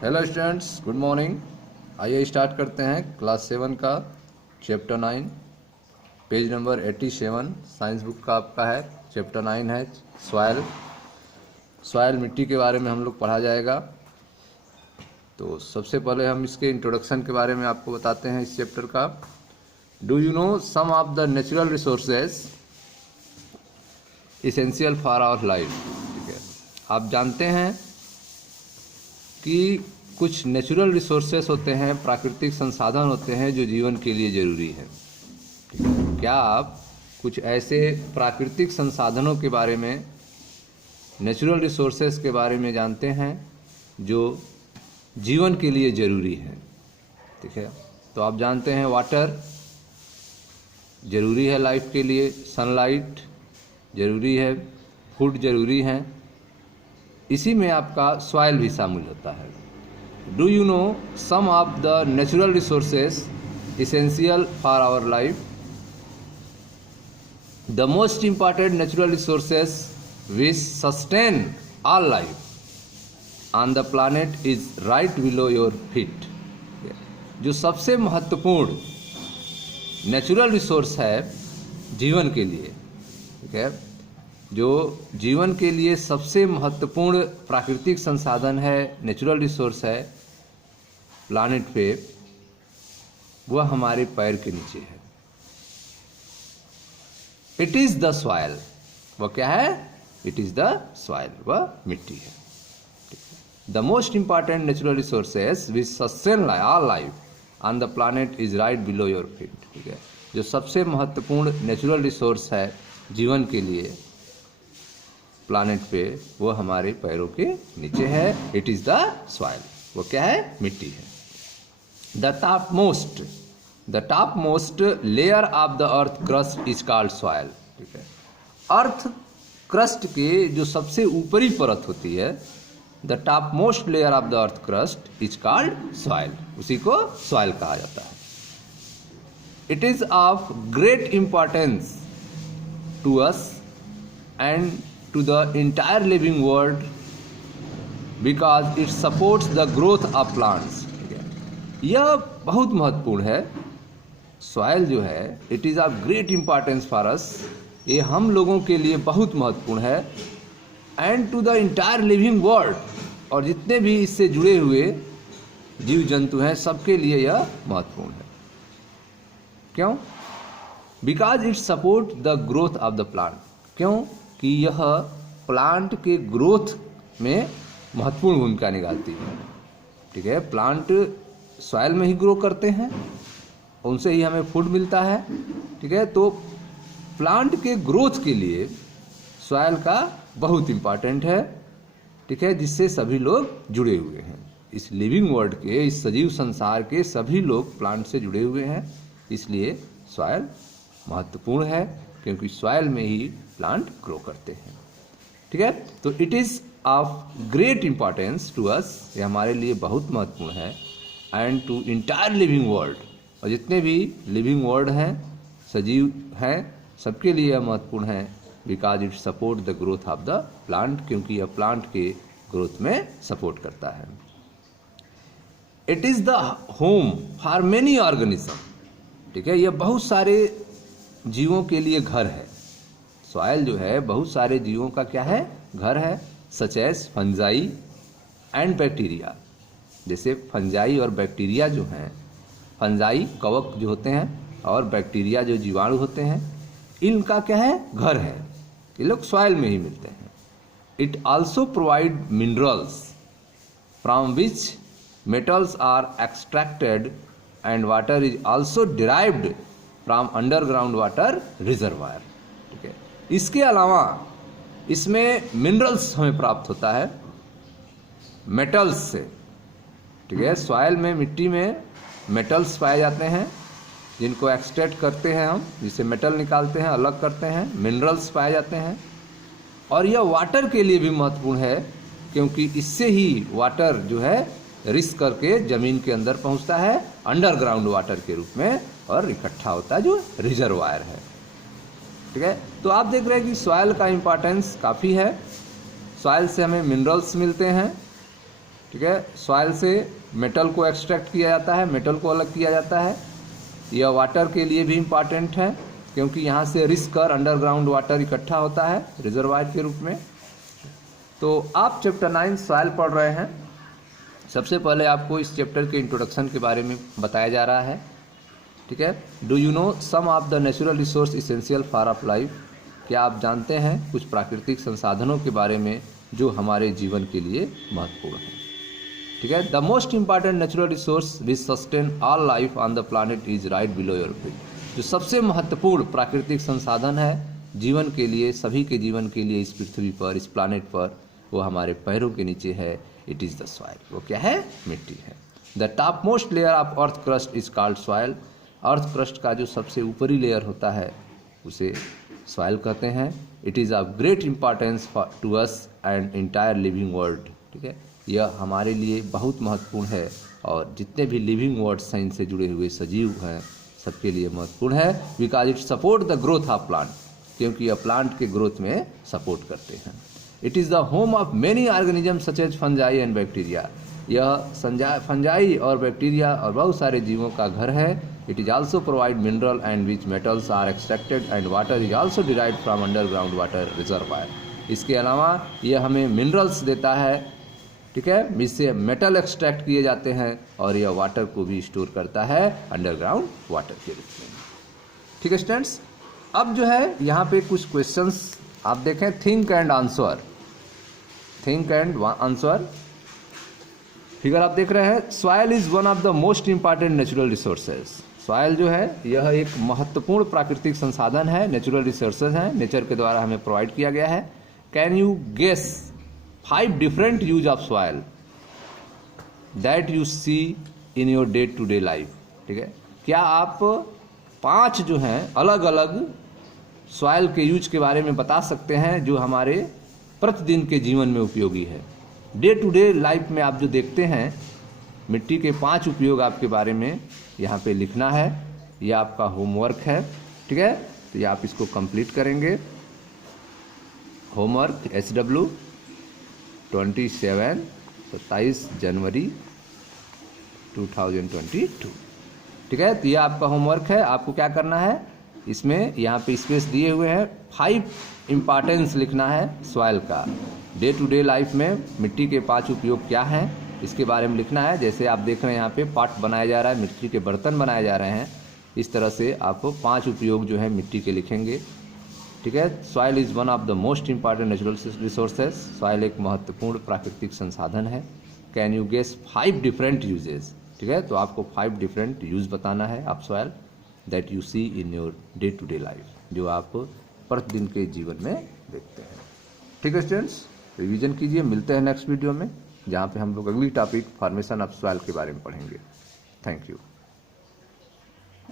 Hello students, good morning. आइए start करते हैं क्लास 7 का chapter 9, page number 87 science book का आपका है। चैप्टर 9 है सॉइल मिट्टी के बारे में हम लोग पढ़ा जाएगा। तो सबसे पहले हम इसके इंट्रोडक्शन के बारे में आपको बताते हैं इस चैप्टर का। Do you know some of the natural resources essential for our life. ठीक है, आप जानते हैं कि कुछ नेचुरल रिसोर्सेस होते हैं, प्राकृतिक संसाधन होते हैं जो जीवन के लिए ज़रूरी है। क्या आप कुछ ऐसे प्राकृतिक संसाधनों के बारे में, नेचुरल रिसोर्सेस के बारे में जानते हैं जो जीवन के लिए ज़रूरी है? ठीक है, तो आप जानते हैं वाटर ज़रूरी है लाइफ के लिए, सनलाइट ज़रूरी है, फूड ज़रूरी है, इसी में आपका सॉइल भी शामिल होता है। Do you know some of the natural resources essential for our life. The most important natural resources which sustain all life on the planet is right below your feet. जो सबसे महत्वपूर्ण नेचुरल रिसोर्स है जीवन के लिए, ठीक है, जो जीवन के लिए सबसे महत्वपूर्ण प्राकृतिक संसाधन है, नेचुरल रिसोर्स है प्लानेट पे, वह हमारे पैर के नीचे है। It is the soil. वह क्या है? इट इज द सॉइल, वह मिट्टी है। The most important natural resources which sustain all life on the planet is right below your feet. ठीक है, जो सबसे महत्वपूर्ण नेचुरल रिसोर्स है जीवन के लिए प्लानेट पे, वो हमारे पैरों के नीचे है। It is the soil. वो क्या है? मिट्टी है। The top most layer of the earth crust is called soil. ठीक है, अर्थ क्रस्ट के जो सबसे ऊपरी परत होती है, the top most layer of the earth crust is called soil, उसी को सॉइल कहा जाता है। It is of great importance to us and to the entire living world because it supports the growth of plants। यह बहुत महत्वपूर्ण है। Soil जो है, it is of great importance for us, ये हम लोगों के लिए बहुत महत्वपूर्ण है। And to the entire living world, और जितने भी इससे जुड़े हुए जीव जंतु हैं सबके लिए यह महत्वपूर्ण है। क्यों? Because it support the growth of the plant. क्यों? कि यह प्लांट के ग्रोथ में महत्वपूर्ण भूमिका निभाती है। ठीक है, प्लांट सॉइल में ही ग्रो करते हैं, उनसे ही हमें फूड मिलता है। ठीक है, तो प्लांट के ग्रोथ के लिए सॉइल का बहुत इम्पॉर्टेंट है। ठीक है, जिससे सभी लोग जुड़े हुए हैं। इस लिविंग वर्ल्ड के, इस सजीव संसार के सभी लोग प्लांट से जुड़े हुए हैं, इसलिए सॉइल महत्वपूर्ण है, क्योंकि सॉइल में ही प्लांट ग्रो करते हैं। ठीक है, तो it is of great importance to us, ये हमारे लिए बहुत महत्वपूर्ण है। And to entire living world, और जितने भी लिविंग वर्ल्ड हैं, सजीव हैं, सबके लिए यह महत्वपूर्ण है। Because it support the growth of the plant, क्योंकि यह प्लांट के ग्रोथ में सपोर्ट करता है। It is the home for many organism. ठीक है, यह बहुत सारे जीवों के लिए घर है। सॉइल जो है बहुत सारे जीवों का क्या है? घर है। Such as fungi and bacteria. जैसे फंजाई और बैक्टीरिया जो हैं, फंजाई कवक जो होते हैं और बैक्टीरिया जो जीवाणु होते हैं, इनका क्या है? घर है। ये लोग सॉइल में ही मिलते हैं। It also provide minerals from which metals are extracted and water is also derived from underground water reservoir. ठीक है, इसके अलावा इसमें मिनरल्स हमें प्राप्त होता है मेटल्स से। ठीक है, सॉइल में, मिट्टी में मेटल्स पाए जाते हैं, जिनको एक्सट्रैक्ट करते हैं हम, जिसे मेटल निकालते हैं, अलग करते हैं, मिनरल्स पाए जाते हैं। और यह वाटर के लिए भी महत्वपूर्ण है, क्योंकि इससे ही वाटर जो है रिस करके जमीन के अंदर पहुंचता है अंडरग्राउंड वाटर के रूप में, और इकट्ठा होता है जो रिजर्वायर है। ठीक है, तो आप देख रहे हैं कि सॉइल का इम्पोर्टेंस काफ़ी है। सॉइल से हमें मिनरल्स मिलते हैं, ठीक है। सॉइल से मेटल को एक्सट्रैक्ट किया जाता है, मेटल को अलग किया जाता है। यह वाटर के लिए भी इम्पॉर्टेंट है क्योंकि यहाँ से रिस्क कर अंडरग्राउंड वाटर इकट्ठा होता है रिजर्वायर के रूप में। तो आप चैप्टर 9 सॉइल पढ़ रहे हैं। सबसे पहले आपको इस चैप्टर के इंट्रोडक्शन के बारे में बताया जा रहा है, ठीक है। Do you know some of the natural resource essential for of life? क्या आप जानते हैं कुछ प्राकृतिक संसाधनों के बारे में जो हमारे जीवन के लिए महत्वपूर्ण है, ठीक है। The most important natural resource which sustain all life on the planet is right below your feet. जो सबसे महत्वपूर्ण प्राकृतिक संसाधन है जीवन के लिए, सभी के जीवन के लिए इस पृथ्वी पर, इस प्लानट पर, वो हमारे पैरों के नीचे है। It is the soil. वो क्या है? मिट्टी है। The top most layer of earth crust is called soil. Earth crust का जो सबसे ऊपरी लेयर होता है उसे सॉइल कहते हैं। It is of great importance to us and entire living world, ठीक है। यह हमारे लिए बहुत महत्वपूर्ण है और जितने भी लिविंग वर्ड्स हैं, इनसे जुड़े हुए सजीव हैं, सबके लिए महत्वपूर्ण है। Because it support the growth of plant, क्योंकि यह प्लांट के ग्रोथ में सपोर्ट करते हैं। It is the home of many organism such as fungi and bacteria. यह फंजाई और बैक्टीरिया और बहुत सारे जीवों का घर है। It is also provide mineral and which metals are extracted and water is also derived from underground water reservoir. इसके अलावा यह हमें मिनरल्स देता है, ठीक है, इससे मेटल एक्सट्रैक्ट किए जाते हैं और यह वाटर को भी स्टोर करता है अंडरग्राउंड वाटर के रूप में, ठीक है स्टूडेंट्स। अब जो है यहाँ पे कुछ क्वेश्चंस आप देखें, think and answer. Think and answer figure आप देख रहे हैं। Soil is one of the most important natural resources. Soil जो है यह एक महत्वपूर्ण प्राकृतिक संसाधन है, नेचुरल रिसोर्सेज हैं, नेचर के द्वारा हमें प्रोवाइड किया गया है। Can you guess 5 different use of soil that you see in your day to day life, ठीक है। क्या आप 5 जो हैं अलग अलग सॉइल के यूज के बारे में बता सकते हैं जो हमारे प्रतिदिन के जीवन में उपयोगी है? डे टू डे लाइफ में आप जो देखते हैं मिट्टी के 5 उपयोग आपके बारे में यहाँ पे लिखना है। यह आपका होमवर्क है, ठीक है। तो ये आप इसको कंप्लीट करेंगे। होमवर्क SW 27 जनवरी 2022, ठीक है। तो ये आपका होमवर्क है। आपको क्या करना है, इसमें यहाँ पे स्पेस दिए हुए हैं, 5 इम्पॉर्टेंस लिखना है सॉइल का। डे टू डे लाइफ में मिट्टी के 5 उपयोग क्या हैं इसके बारे में लिखना है। जैसे आप देख रहे हैं यहाँ पे पॉट बनाया जा रहा है, मिट्टी के बर्तन बनाए जा रहे हैं, इस तरह से आप 5 उपयोग जो है मिट्टी के लिखेंगे, ठीक है। Soil is one of the most important natural resources. सॉइल एक महत्वपूर्ण प्राकृतिक संसाधन है। Can you guess 5 different uses, ठीक है। तो आपको 5 डिफरेंट यूज बताना है आप soil that you see in your day to day life, जो आप प्रतिदिन के जीवन में देखते हैं, ठीक है स्टूडेंट्स। रिवीजन कीजिए। मिलते हैं नेक्स्ट वीडियो में जहाँ पे हम लोग अगली टॉपिक फॉर्मेशन ऑफ सॉइल के बारे में पढ़ेंगे। Thank you.